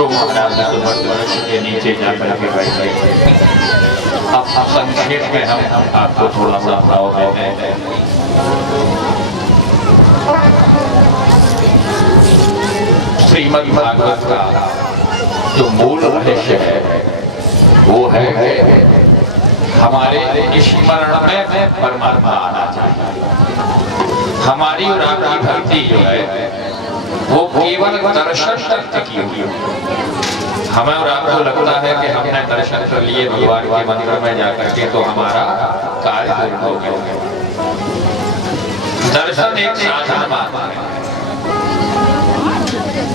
ध्रुव महाराज वृक्ष के नीचे जाकर के बैठे। अब संक्षेप में हम आपको थोड़ा सा भाव देते हैं। श्रीमद् भागवत का जो मूल रहस्य है वो है हमारे स्मरण में परमात्मा आना चाहिए। हमारी और आपकी भक्ति जो है वो केवल दर्शन तक की हुई। हमें और आपको लगता है कि हमने दर्शन कर लिए भगवान के मंदिर में जाकर के तो हमारा कार्य पूर्ण हो गया। दर्शन एक साधन मात्र है।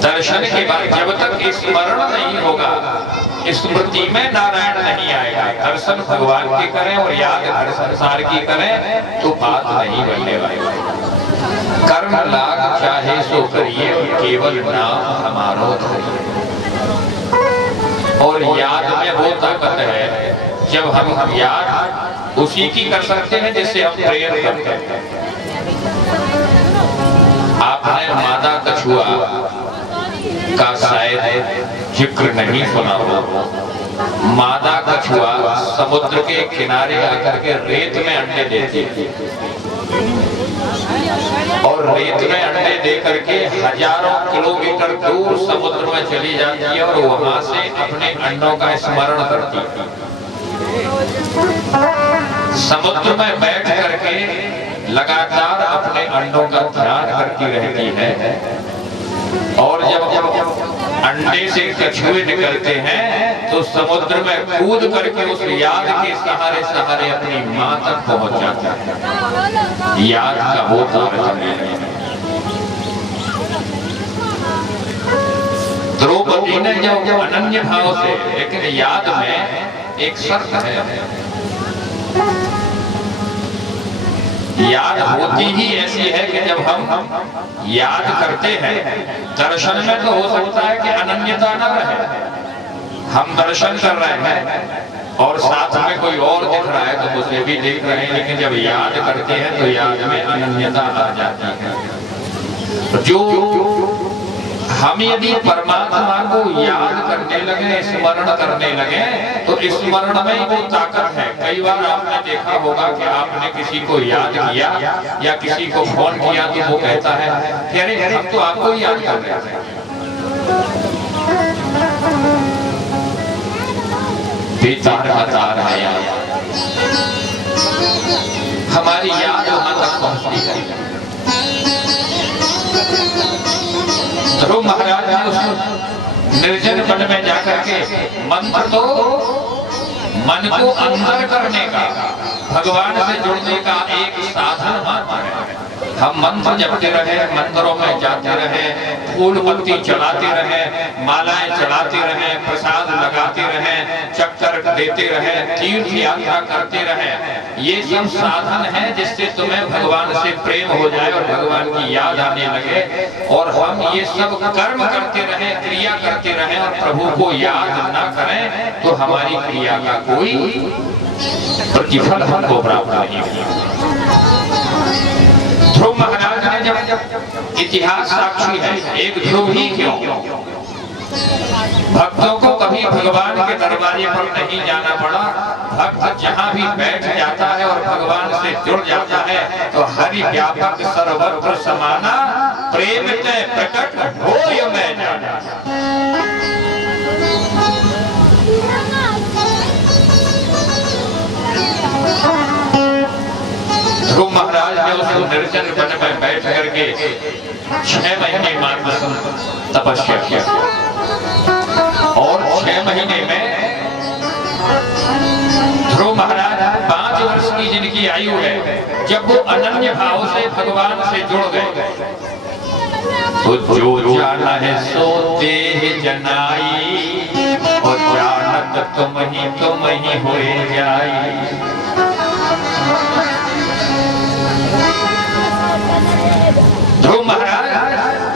दर्शन के बाद जब तक स्मरण नहीं होगा, स्मृति में नारायण नहीं आएगा, दर्शन भगवान की करें और याद हर संसार की करें तो बात नहीं बनने वाली। कर्म लाग चाहे सो करिए केवल नाम हमारो धरिए। और याद में वो ताकत है जब हम याद उसी की कर सकते हैं जिससे हम प्रेयर करते हैं। आपने मादा कछुआ का शायद जिक्र नहीं सुना हो। मादा कछुआ समुद्र के किनारे आकर के रेत में अंडे देती है और रेत में अंडे दे करके हजारों किलोमीटर दूर समुद्र में चली जाती है और वहां से अपने अंडों का स्मरण करती है। समुद्र में बैठ करके लगातार अपने अंडों का ध्यान करती रहती है और जब अंडे से कछुए निकलते हैं तो समुद्र में कूद करके उस याद के सहारे सहारे अपनी मां तक पहुंच जाता है। याद का वो तारतम्य है। द्रौपदी ने जब अनन्य भाव से, लेकिन याद में एक शर्त है, याद होती ही ऐसी है कि जब हम याद करते हैं, दर्शन में तो हो सकता है कि अनन्यता न रहे। हम दर्शन कर रहे हैं और साथ में कोई और दिख रहा है तो उसे भी देख रहे हैं, लेकिन जब याद करते हैं तो याद में अनन्यता आ जाती है। जो हम यदि परमात्मा को याद करने लगे, स्मरण करने लगे तो स्मरण में ही वो ताकत है। कई बार आपने देखा होगा कि आपने किसी को याद किया या किसी को फोन किया तो वो कहता है कि अरे हम तो आपको ही याद कर रहे थे। बेतार का तार है याद, हमारी याद वहां तक पहुंचती है। ध्रुव महाराज ने उस निर्जन वन में जाकर के मंत्र तो मन को अंदर करने का, भगवान से जुड़ने का एक साधन मात्र है। हम मंत्र जपते रहे, मंदिरों में जाते रहे, फूल पत्ती चढ़ाते रहे, मालाएं चढ़ाते रहे, प्रसाद लगाते रहे, चक्कर देते रहे, तीर्थ यात्रा करते रहे, ये सब साधन है जिससे तुम्हें भगवान से प्रेम हो जाए और भगवान की याद आने लगे। और हम ये सब कर्म करते रहे, क्रिया करते रहे और प्रभु को याद ना करें तो हमारी क्रिया का कोई प्रतिफल हमको प्राप्त नहीं होगा। ध्रुव महाराज ने जब इतिहास साक्षी है, एक ध्रुव ही क्यों, भक्तों को कभी भगवान के दरवाजे पर नहीं जाना पड़ा। भक्त जहां भी बैठ जाता है और भगवान से जुड़ जाता है तो हरि व्यापक सर्वत्र समाना प्रेम ते प्रकट होय मैं जाना। ध्रुव महाराज ने उस निर्जन वन में बैठ करके 6 महीने मात्र तपस्या किया और 6 महीने में ध्रुव महाराज 5 वर्ष की जिनकी आयु है, जब वो अनन्य भाव से भगवान से जुड़ गए तो जो जाना है सो देह जनाई और जानत तुम ही होए जाई। ध्रुव महाराज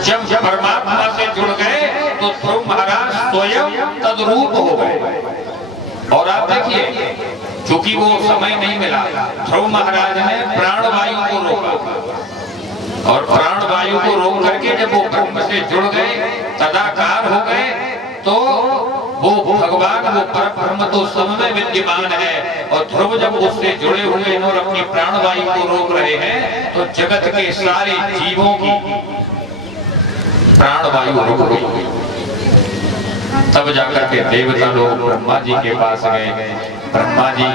जब परमात्मा से जुड़ गए तो ध्रुव महाराज स्वयं तद्रूप हो गए। और आप देखिए, चूंकि वो समय नहीं मिला, ध्रुव महाराज ने प्राणवायु को रोका और प्राणवायु को रोक करके जब वो ब्रह्म से जुड़ गए, तदाकार हो गए, तो ब्रह्म तो सब में विद्यमान है, और ध्रुव जब उससे जुड़े हुए हैं और अपनी प्राणवायु को रोक रहे हैं, तो जगत के सारे जीवों की प्राणवायु रुक गई। तब जाकर के देवता लोग ब्रह्मा जी के पास गए। ब्रह्मा जी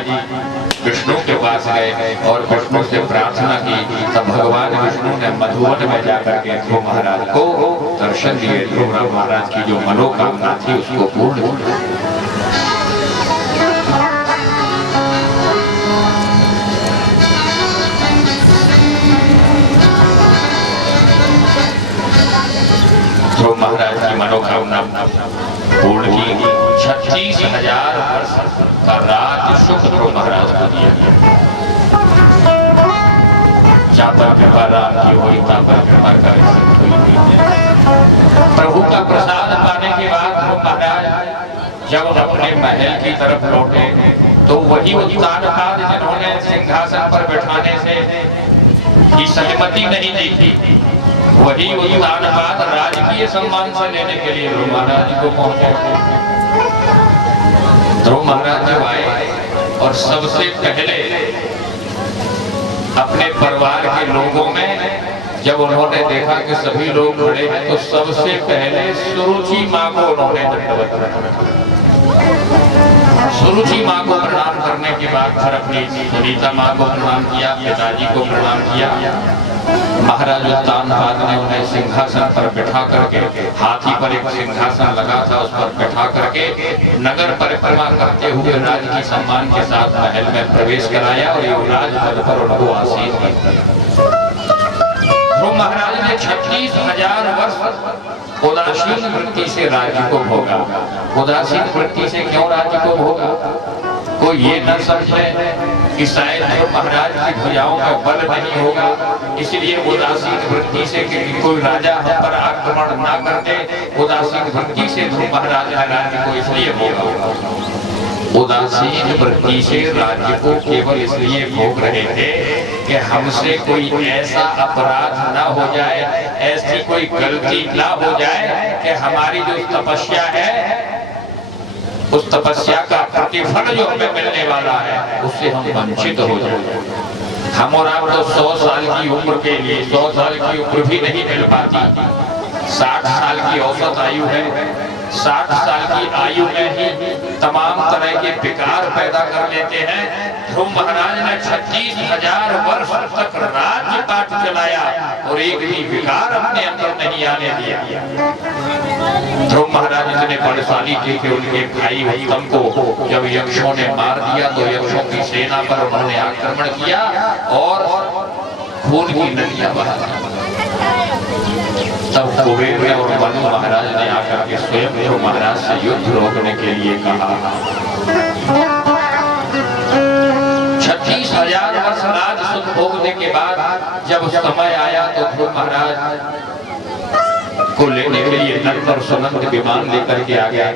विष्णु के पास गए और विष्णु से प्रार्थना की। तब भगवान विष्णु ने मधुवन में जाकर के ध्रुव महाराज को दर्शन दिए। ध्रुव महाराज की जो मनोकामना थी उसको पूर्ण किया। ध्रुव महाराज की मनोकामना पूर्ण की। 36,000 वर्ष का राज सुख ध्रुव महाराज को दिया गया। जहाँ पर कृपा राम की हुई तहाँ पर कृपा कर प्रभु का प्रसाद पाने के बाद ध्रुव महाराज जब अपने महल की तरफ लौटे, तो वही उत्तानपाद जिन्होंने सिंहासन पर बैठाने से की सहमति नहीं दी थी, वही उत्तानपाद राजकीय सम्मान से लेने के लिए ध्रुव महाराज को पहुंचे। ध्रुव महाराज जब आए और सबसे पहले अपने परिवार के लोगों में जब उन्होंने देखा कि सभी लोग खड़े हैं, तो सबसे पहले सुरुचि माँ को उन्होंने दंडवत किया। सुरुचि माँ को प्रणाम करने के बाद फिर अपनी सुनीता माँ को प्रणाम किया, पिताजी को प्रणाम किया। महाराज उत्तानपाद ने उन्हें सिंहासन पर बिठा करके, हाथी पर एक सिंहासन लगा था उस पर बिठा करके नगर परिक्रमा करते हुए राजकीय सम्मान के साथ महल में प्रवेश कराया और युवराज पद पर उनको आसीन किया। ध्रुव महाराज ने 36,000 वर्ष उदासीन वृत्ति से राज्य को भोगा। उदासीन वृत्ति से क्यों राज्य को भोगा? कोई ये न समझे कि शायद ध्रुव महाराज की भुजाओं का बल नहीं होगा, इसलिए उदासीन वृत्ति से कि कोई राजा हम पर आक्रमण ना कर दे, उदासीन वृत्ति से ध्रुव महाराज ने राज्य को इसलिए भोगा। उदासीन वृत्ति से राज्य को केवल इसलिए भोग रहे थे कि हमसे कोई ऐसा अपराध ना हो जाए, ऐसी कोई गलती ना हो जाए कि हमारी जो तपस्या है उस तपस्या का प्रतिफल जो हमें मिलने वाला है उससे हम वंचित हो जाए। हम और आप तो 100 साल की उम्र के लिए 100 साल की उम्र भी नहीं मिल पाती। 60 साल की औसत आयु है। 60 साल की आयु में ही तमाम तरह के विकार पैदा कर लेते हैं। ध्रुव महाराज ने 36,000 वर्ष तक राज्य पाठ चलाया और एक भी विकार अपने अंदर नहीं आने दिया। ध्रुव महाराज इतने बलशाली थे कि उनके भाई उत्तम को जब यक्षों ने मार दिया तो यक्षों की सेना पर उन्होंने आक्रमण किया और खून की नदियां बहा दी। तब कुबेर ने और मनु महाराज ने आकर के स्वयं ध्रुव महाराज से युद्ध रोकने के लिए कहा। 36,000 वर्ष राज सुख भोगने के बाद जब समय आया तो ध्रुव महाराज को लेने के लिए नंद और सुनंद विमान लेकर के आ गया।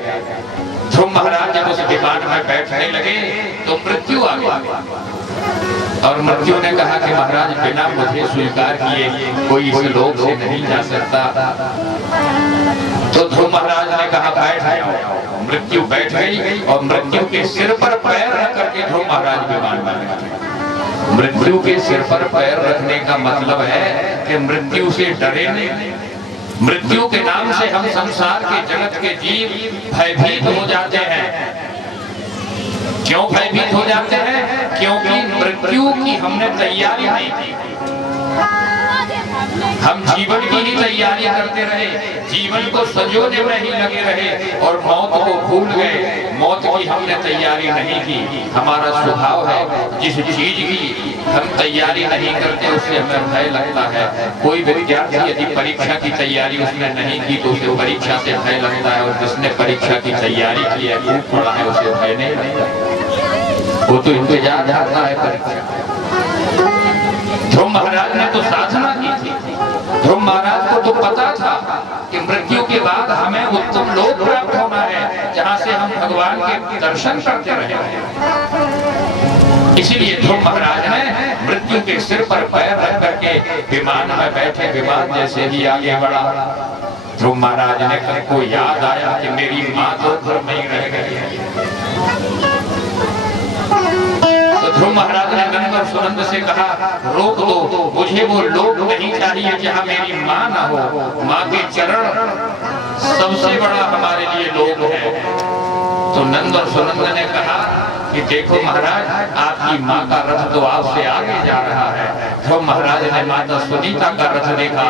ध्रुव महाराज जब उस विमान में बैठने लगे तो मृत्यु आ गई और मृत्यु ने कहा कि महाराज बिना मुझे स्वीकार किए कोई इस लोक से नहीं जा सकता। तो ध्रुव महाराज ने कहा बैठ जाओ। मृत्यु बैठ गई और मृत्यु के सिर पर पैर रख करके ध्रुव महाराज विमान में बैठे। मृत्यु के सिर पर पैर रखने का मतलब है कि मृत्यु से डरे नहीं। मृत्यु के नाम से हम संसार के जगत के जीव भयभीत हो जाते हैं। क्यों भयभीत हो जाते हैं? क्योंकि मृत्यु की हमने तैयारी नहीं की। हम जीवन की ही तैयारी करते रहे, जीवन को संजोने में ही लगे रहे और मौत को भूल गए। मौत की हमने तैयारी नहीं की। हमारा स्वभाव है जिस चीज की हम तैयारी नहीं करते उससे हमें भय लगता है। कोई विद्यार्थी यदि परीक्षा की तैयारी उसने नहीं की तो उसे परीक्षा से भय लगता है, और जिसने परीक्षा की तैयारी की है, खूब पढ़ा है, उसे भय नहीं लगता, वो तो इंतजार करता है परीक्षा। ध्रुव महाराज ने तो साधना की थी। ध्रुव महाराज को तो पता था कि मृत्यु के बाद हमें उत्तम लोक प्राप्त होना है जहां से हम भगवान के दर्शन करते रहे। इसीलिए ध्रुव महाराज ने मृत्यु विष्णु के सिर पर पैर रख करके विमान में बैठे, विमान जैसे ही आगे बढ़ा, ध्रुव महाराज ने को याद आया कि मेरी माँ तो घर में ही रह गई है। तो ध्रुव महाराज ने नंद और सुनंद से कहा, रोक दो, मुझे वो लोग नहीं चाहिए जहाँ मेरी माँ ना हो। माँ के चरण सबसे बड़ा हमारे लिए लोग है। तो नंद और सुनंद ने कहा कि देखो महाराज, आपकी माँ का रथ तो आपसे आगे जा रहा है। ध्रुव महाराज ने माता सुनीता का रथ देखा,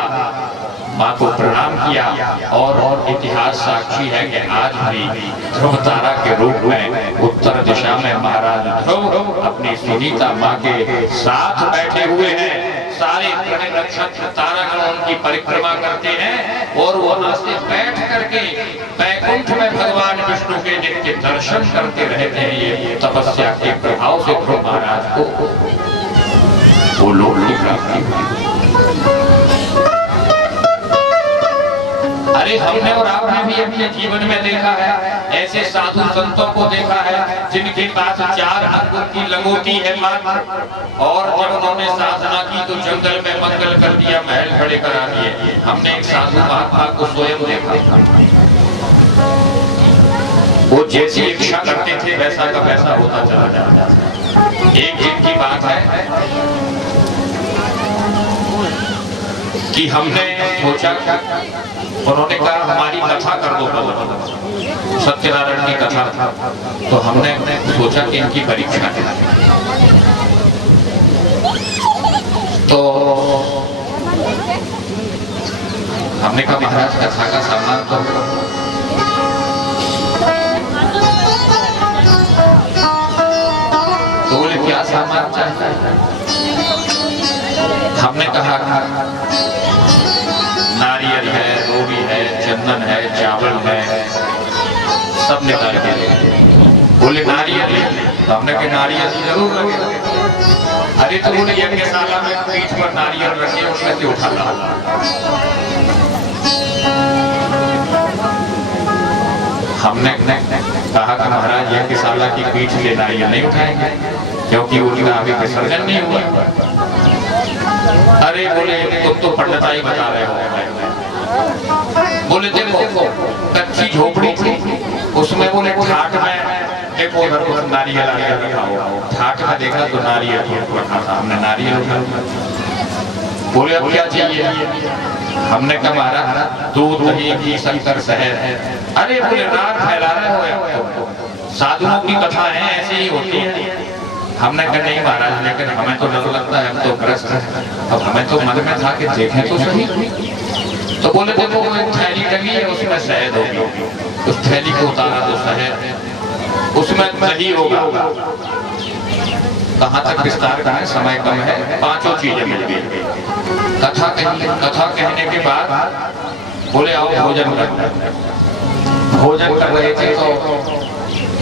माँ को प्रणाम किया, और इतिहास साक्षी है कि आज भी ध्रुव तारा के रूप में उत्तर दिशा में महाराज ध्रुव अपनी सुनीता माँ के साथ बैठे हुए हैं। सारे ग्रह नक्षत्र तारागण उनकी परिक्रमा करते हैं और वहां से बैठ करके बैकुंठ में भगवान विष्णु के नित्य दर्शन करते रहते हैं। ये तपस्या के प्रभाव से ध्रुव महाराज को वो लोग प्राप्ति हुई। अरे हमने और आपने भी अपने जीवन में देखा है, ऐसे साधु संतों को देखा है जिनके पास 4 अंगों की लंगोटी है मात्र, और जब उन्होंने साधना की तो जंगल में मंगल कर दिया, महल खड़े करा दिए। हमने एक साधु महात्मा को स्वयं देखा, वो जैसी इच्छा करते थे वैसा का वैसा होता चला जाता। एक दिन की बात है कि हमने सोचा, उन्होंने कहा हमारी कथा कर दो, सत्यनारायण की कथा। तो हमने सोचा कि इनकी परीक्षा है, तो हमने कहा महाराज कथा का सामान तो बोले क्या सामान चाहिए। हमने कहा नारियल है, रोटी है, चंदन है, चावल है, सब निकाल के बोले नारियल है। तो हमने कहा नारियल जरूर लगेगा। अरे तो बोले यज्ञशाला में पीठ पर नारियल रखे, उसमें से उठा ला। हमने कहा कि महाराज यज्ञशाला की पीठ से नारियल नहीं उठाएंगे क्योंकि उनका अभी विसर्जन नहीं हुआ। अरे बोले तुम तो पंडिताई बता रहे हो। बोले देखो कच्ची झोपड़ी थी, उसमें बोले ठाट में देखो उधर कुछ नारियल आगे रखा हुआ। ठाट में देखा तो नारियल रखा था, हमने नारियल उठा। बोले अब क्या चाहिए। हमने कहा महाराज दूध, दही, घी, शक्कर, शहद। अरे बोले राग फैला रहे हो, साधुओं की कथा है ऐसे ही होती है। हमने कहा नहीं महाराज, लेकिन हमें तो डर लगता है, हम तो ग्रस्त हैं। अब हमें तो मन में था कि देखें तो सही। तो बोले देखो एक थैली लगी है, उसमें शहद होगी। उस थैली को उतारा तो शहद, उसमें दही होगा। कहाँ तक विस्तार करें, समय कम है। 5 चीजें मिल गई। कथा कहने के बाद बोले आओ भोजन कर। भोजन कर रहे थे तो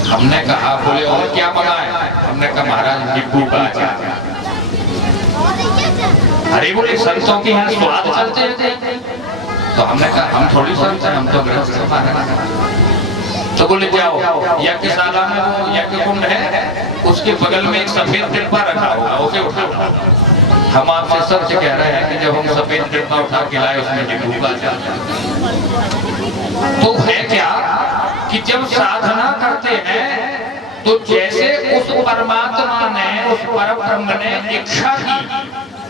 हमने कहा, बोले और क्या मंगाए। हमने कहा महाराज नींबू का अचार। अरे बोले संतों के यहाँ स्वाद चलते थे। तो हमने कहा हम थोड़ी संत हैं, हम तो गृहस्थ हैं। तो बोले जाओ यज्ञशाला में वो यज्ञ कुंड है, उसके बगल में एक सफेद डिब्बा रखा होगा, उसे उठा। हम आपसे सच कह रहे हैं कि जब हम सफेद डिब्बा उठा के लाए उसमें नींबू का अचार। तो है क्या कि जब साधना करते हैं तो जैसे उस परमात्मा ने, उस परब्रह्म ने इच्छा की,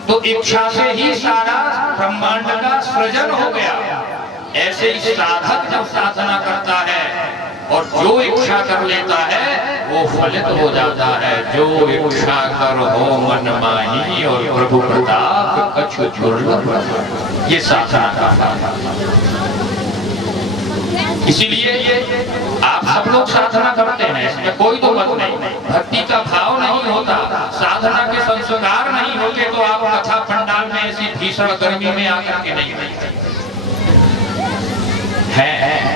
तो इच्छा से ही सारा ब्रह्मांड का सृजन हो गया। ऐसे ही साधक जब साधना करता है और जो इच्छा कर लेता है वो फलित हो जाता है। जो इच्छा कर हो मन माही और प्रभु प्रताप कछु दुर्लभ। ये साधना का इसीलिए आप सब लोग साधना करते हैं, इसमें कोई तो मत नहीं। भक्ति का भाव नहीं होता, साधना के संस्कार नहीं होते तो आप कथा पंडाल में ऐसी भीषण गर्मी में आकर के नहीं है।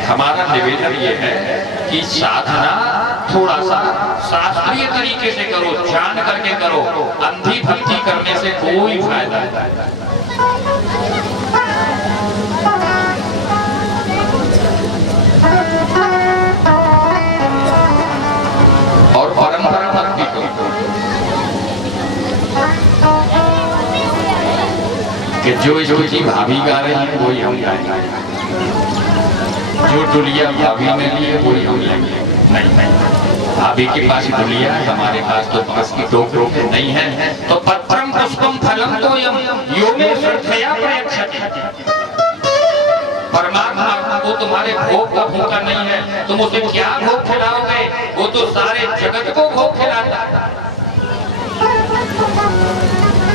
हमारा निवेदन ये है कि साधना थोड़ा सा शास्त्रीय तरीके से करो, जान करके करो। अंधी भक्ति करने से कोई फायदा नहीं। और परंपरा भक्ति को जो स्तुति भाभी गा रही है वही हम गाएंगे, जो डुलिया भाभी ने ली है वही हम लेंगे। नहीं, भाभी के पास डुलिया है, हमारे पास तो बांस की टोकरी नहीं है। तो पत्रम पुष्पम फलम तो यो में श्रद्धया प्रयच्छति। परमात्मा को तुम्हारे भोग का भूखा नहीं है, तुम उसे क्या भोग खिलाओगे? वो तो सारे जगत को भोग खिलाता है,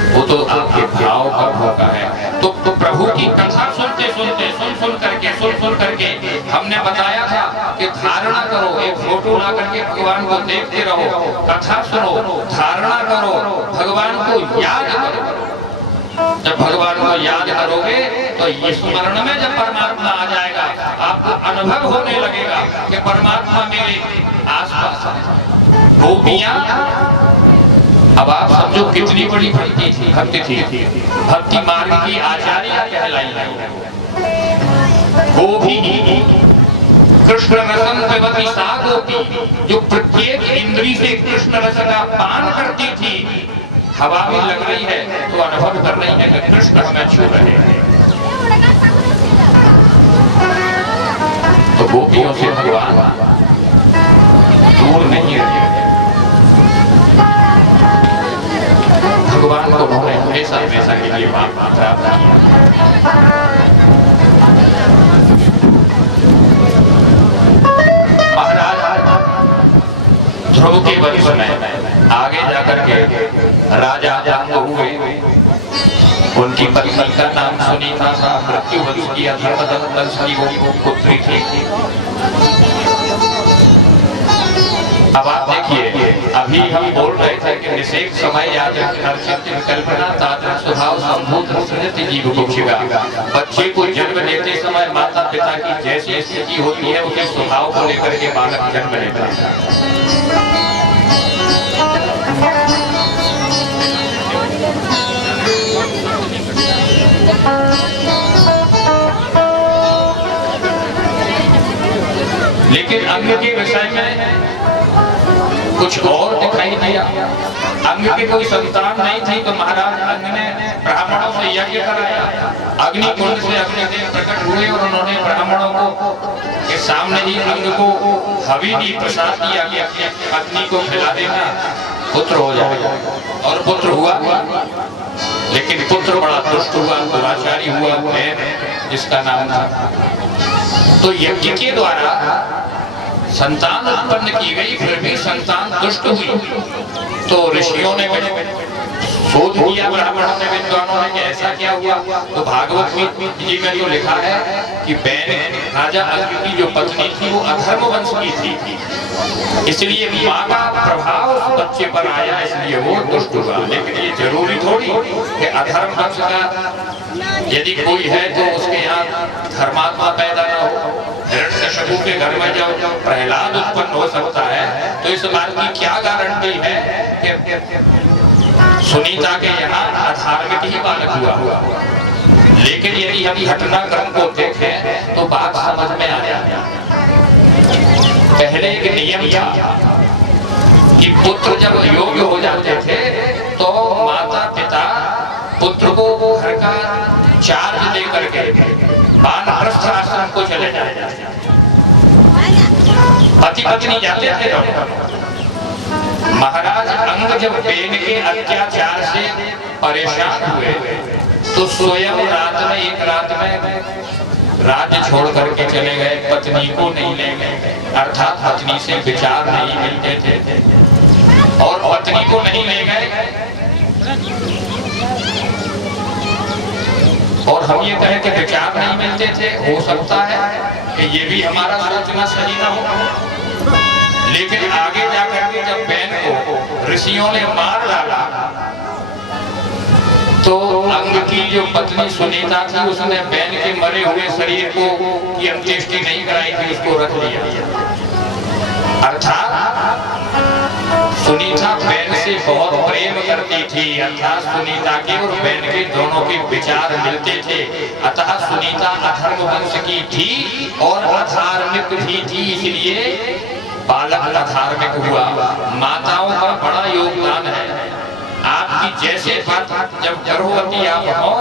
वो तो आपके भाव का भूखा है। तो प्रभु की कथा सुनते सुनते सुन करके हमने बताया था कि धारणा करो, एक फोटो ला करके भगवान को देखते रहो, कथा सुनो, धारणा करो, भगवान को याद करो। जब भगवान को याद करोगे तो ये स्मरण में जब परमात्मा आ जाएगा, आपको अनुभव होने लगेगा कि परमात्मा मेरे आसपास है। गोपियां, अब आप समझो कितनी बड़ी भक्ति थी, भक्ति मार्ग की आचार्य कहलाई है। गोपी कृष्ण रसम पिबती सा गोपी, जो प्रत्येक इंद्री से कृष्ण रस का पान करती थी। हवा भी लग रही है तो अनुभव कर रही है कि कृष्ण हमें छू रहे हैं। तो गोपियों से भगवान दूर नहीं रहे, भगवान को उन्होंने हमेशा के लिए प्राप्त किया। महाराज ध्रुव के वंश में आगे जाकर के राजा अंग हुए, उनकी पत्नी का नाम सुनीता था, मृत्यु वंश की अधर्मदंश की वो पुत्री थी। अब आप देखिए, अभी हम बोल रहे थे कि निषेक समय याद कल्पना तादृश स्वभाव संभूत सृजति जीव बुद्धिगा। बच्चे को जन्म लेते समय माता पिता की जैसी स्थिति होती है उसी स्वभाव को लेकर के बालक जन्म लेता है। लेकिन अंग के विषय में कुछ और दिखाई दिया। अंग की कोई संतान नहीं थी तो महाराज अंग ने ब्राह्मणों से यज्ञ कराया। अग्नि कुंड से अग्निदेव प्रकट हुए और उन्होंने ब्राह्मणों को के सामने ही अंग को हवि दी, प्रसाद दिया कि अग्नि को खिला देना, पुत्र हो जाएगा। और पुत्र हुआ, लेकिन पुत्र बड़ा दुष्ट हुआ, दुराचारी हुआ, जिसका नाम था। तो यज्ञ के द्वारा संतान उत्पन्न की गई, फिर भी संतान दुष्ट हुई। तो ऋषियों ने शोध किया, ब्राह्मणों ने, विद्वानों ने कि ऐसा क्या हुआ। तो भागवत जी में जो लिखा है कि बैन राजा अग्नि की जो पत्नी थी वो अधर्म वंश की थी, इसलिए माँ का प्रभाव उस बच्चे पर आया, इसलिए वो दुष्ट हुआ। लेकिन ये जरूरी थोड़ी कि अधर्म वंश का यदि कोई है तो उसके यहाँ धर्मात्मा पैदा न हो। हिरण्यकशिपु के घर में जब प्रहलाद उत्पन्न हो सकता है तो इस बात की क्या गारंटी है कि सुनीता के यहाँ अधार्मिक ही बालक हुआ। लेकिन यदि हम घटनाक्रम को देखें तो बात समझ में आ जाए। पहले एक नियम था कि पुत्र जब योग्य हो जाते थे तो माता पिता पुत्र को घर का चार्ज दे करके वानप्रस्थ आश्रम को चले जाते थे। पति पत्नी जाते थे डॉक्टर। महाराज अंग जब बेन के अत्याचार से परेशान हुए तो स्वयं एक रात में राज्य छोड़ करके चले गए, पत्नी को नहीं ले गए। अर्थात पत्नी से विचार नहीं मिलते थे और पत्नी को नहीं ले गए। और हम ये कहें कि विचार नहीं मिलते थे, हो सकता है कि ये भी हमारा सोचना सही ना हो। लेकिन आगे जाकर के जब बैन को ऋषियों ने मार डाला तो अंग की जो पत्नी सुनीता थी उसने बैन के मरे हुए शरीर को की अंत्येष्टि नहीं कराई थी, उसको रख लिया। अर्थात सुनीता बैन से बहुत प्रेम करती थी, अर्थात सुनीता के और बैन के दोनों के विचार मिलते थे। अतः सुनीता अधर्म वंश की थी और अधार्मिक भी थी, इसलिए बालक अधार्मिक हुआ। माताओं का बड़ा योगदान है। आपकी जैसे जब गर्भवती आप हो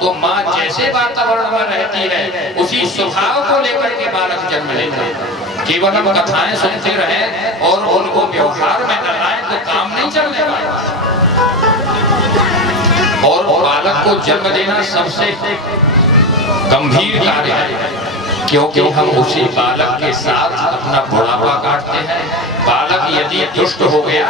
तो माँ जैसे वातावरण में रहती है उसी स्वभाव को लेकर के बालक जन्म लेता है। केवल हम कथाएं सुनते रहे और उनको व्यवहार में न लाएं तो काम नहीं चलने वाला। और बालक को जन्म देना सबसे गंभीर कार्य है, क्योंकि हम उसी बालक के साथ अपना बुढ़ापा काटते हैं। बालक यदि दुष्ट हो गया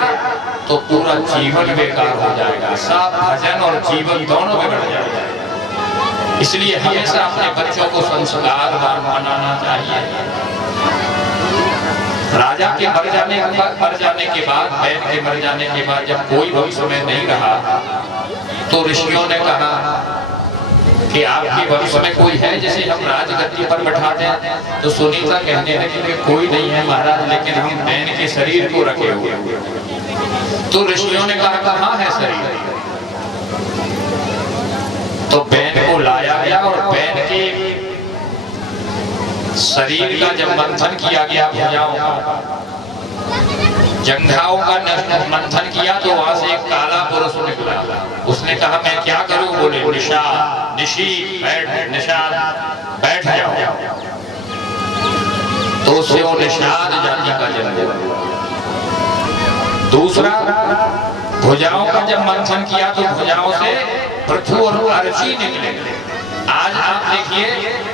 तो पूरा जीवन बेकार हो जाएगा, सब भजन और जीवन दोनों बिगड़ जाएगा। इसलिए हमेशा अपने बच्चों को संस्कारवान बनाना चाहिए। राजा के मर जाने के बाद, बैन के मर जाने के बाद जब कोई वंश में नहीं रहा तो ऋषियों ने कहा कि आपके वंश में कोई है जिसे हम राजगद्दी पर बैठा दें। तो सुनीता कहने लगी कि कोई नहीं है महाराज, लेकिन हम बैन के शरीर को रखे हुए। तो ऋषियों ने कहा कहाँ है शरीर? तो बैन को लाया गया और बैन के शरीर का जब मंथन किया गया, भुजाओं का, जंघाओं का मंथन किया तो वहां से एक काला पुरुष निकला। उसने कहा मैं क्या करूं? बोले निषाद, निशी बैठ, निषाद बैठ जाओ। तो उससे वो निषाद जाति का जन्म हुआ। दूसरा, भुजाओं का जब मंथन किया तो भुजाओं से पृथु और अर्ची निकले। आज आप देखिए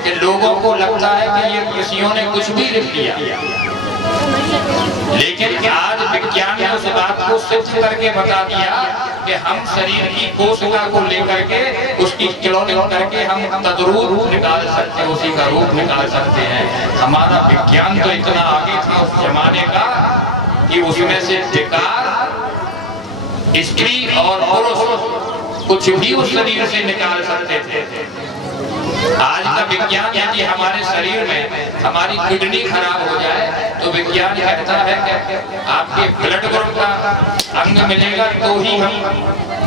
कि लोगों को लगता है कि ये ऋषियों ने कुछ भी लिख दिया, लेकिन आज विज्ञान ने उस बात को सिद्ध करके बता दिया कि हम शरीर की कोशिका को लेकर के उसकी क्लोनिंग करके हम तद्रूप निकाल सकते हैं, उसी का रूप निकाल सकते हैं। हमारा विज्ञान तो इतना आगे था उस जमाने का कि उसमें से विकार, स्त्री और पुरुष कुछ भी उस शरीर से निकाल सकते थे। आज का विज्ञान यदि हमारे शरीर में हमारी किडनी खराब हो जाए तो विज्ञान कहता है कि आपके ब्लड ग्रुप का अंग मिलेगा तो ही हम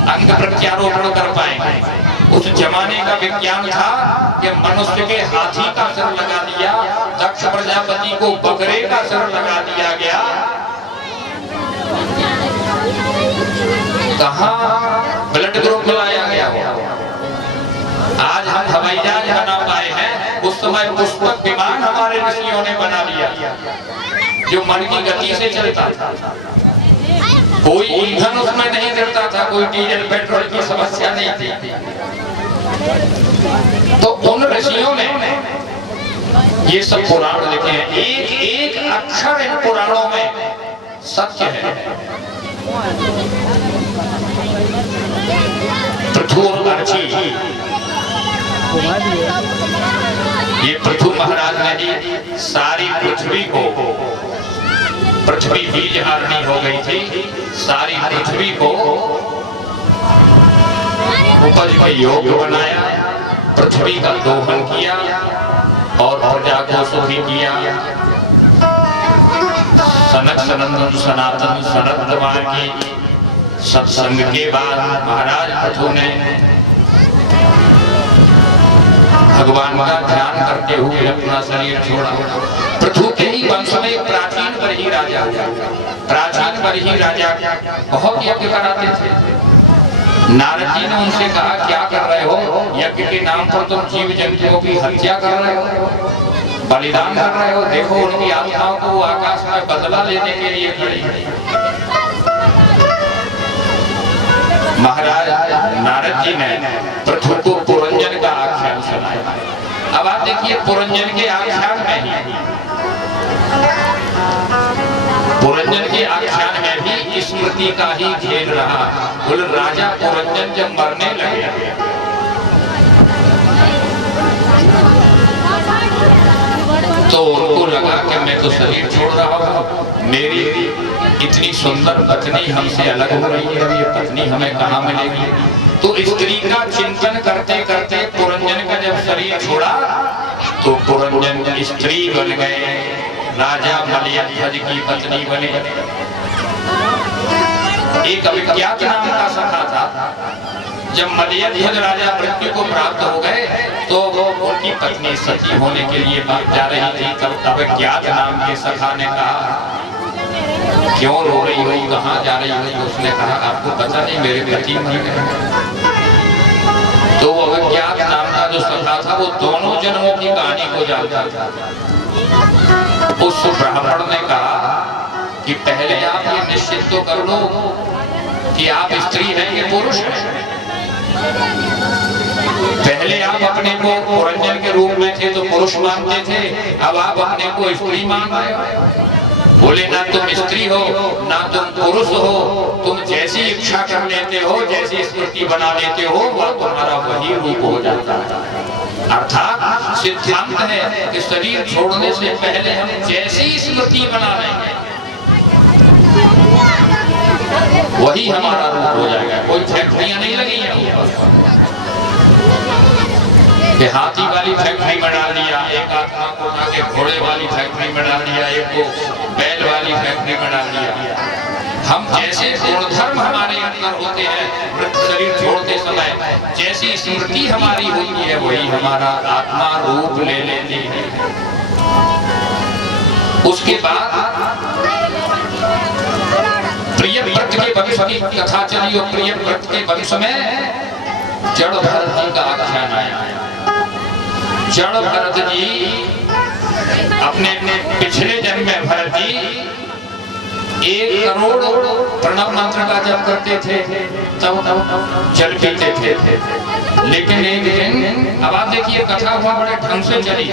अंग प्रत्यारोपण कर पाएंगे। उस जमाने का विज्ञान था कि मनुष्य के हाथी का सिर लगा दिया, दक्ष प्रजापति को बकरे का सिर लगा दिया गया। कहाँ ब्लड ग्रुप लाया गया हो? आज हम हवाई जहाज बना पाए हैं, उस समय पुष्पक विमान हमारे ऋषियों ने बना लिया जो मन की गति से चलता था। कोई ईंधन उसमें नहीं गिरता था, कोई डीजल पेट्रोल की समस्या नहीं थी। तो उन ऋषियों ने ये सब पुराण लिखे हैं। एक एक अक्षर इन पुराणों में सत्य है। पृथु और अर्ची, ये पृथु महाराज ने ही सारी पृथ्वी को, पृथ्वी बीजहारिणी हो गई थी, सारी पृथ्वी को उपज के योग्य बनाया, पृथ्वी का दोहन किया और प्रजा को सुखी किया। सनक सनंदन सनातन सनत की सत्संग के बाद महाराज पृथु ने भगवान का ध्यान करते हुए अपना शरीर छोड़ा। पृथु के ही वंश में प्राचीन बरही राजा हुआ। प्राचीन बरही राजा बहुत यज्ञ कराते थे। नारद जी ने उनसे कहा क्या कर रहे हो? यज्ञ के नाम पर तुम जीव जंतुओं की हत्या कर रहे हो, बलिदान कर रहे हो। देखो उनकी आत्माओं को आकाश में बदला लेने के लिए खड़ी है। महाराज नारद जी ने पृथु को पुरंजन का आख्यान सुनाया। अब आप देखिए पुरंजन के आख्यान में ही, पुरंजन के आख्यान में भी स्मृति का ही खेल रहा। बोल राजा पुरंजन जब मरने लगे तो उनको लगा कि मैं तो शरीर छोड़ रहा हूँ, मेरी इतनी सुंदर पत्नी हमसे अलग हो रही है, ये पत्नी हमें कहाँ मिलेगी? तो स्त्री का चिंतन करते करते पुरंजन का जब शरीर छोड़ा तो पुरंजन स्त्री बन गए, राजा मलयध्वज की पत्नी बने। एक अविज्ञात नाम का सखा था। जब मलयध्वज राजा मृत्यु को प्राप्त हो गए तो वो उनकी पत्नी सती होने के लिए जा रही थी। तब अविज्ञात नाम के सखा ने कहा क्यों रो रही हो, कहाँ जा रही हो? तो उसने कहा आपको पता नहीं मेरे पति मर गए। तो वो अज्ञात नाम का जो सखा था वो दोनों जन्मों की कहानी को जानता था। उस ब्राह्मण ने कहा कि पहले आप ये निश्चित तो कर लो कि आप स्त्री हैं कि पुरुष हैं। पहले आप अपने को पुरंजन के रूप में थे तो पुरुष मानते थे, अब आप अपने को स्त्री मान रहे हो। बोले ना तुम स्त्री हो ना तुम पुरुष हो, तुम जैसी इच्छा कर लेते हो, जैसी स्मृति बना लेते हो, वह तुम्हारा वही रूप हो जाता है। अर्थात सिद्धांत है कि शरीर छोड़ने से पहले हम जैसी स्मृति बना लेंगे वही हमारा रूप हो जाएगा। कोई फैक्ट्रियां नहीं लगी हैं कि हाथी वाली फैक्ट्री में डाल दिया, एक आत्मा को उठा के घोड़े वाली फैक्ट्री में डाल दिया, एक को बैल वाली फैक्ट्री में डाल दिया। हम जैसे गुणधर्म हमारे अंदर होते हैं शरीर छोड़ते समय, जैसी स्मृति हमारी होती है वही हमारा आत्मा रूप ले लेती है। उसके बाद प्रियव्रत के वंश की कथा चली और प्रियव्रत के वंश में जड़ भरत जी का आख्यान आया। जड़ भरत जी अपने पिछले जन्म में भरत जी 1 करोड़ प्रणव मंत्र का जप करते थे, तब जल पीते थे। लेकिन एक दिन, अब आप देखिए कथा हुआ बड़े ढंग से चली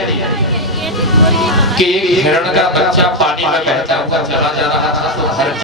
कि एक हिरण का बच्चा पानी में बहता हुआ चला जा रहा था, तो भरत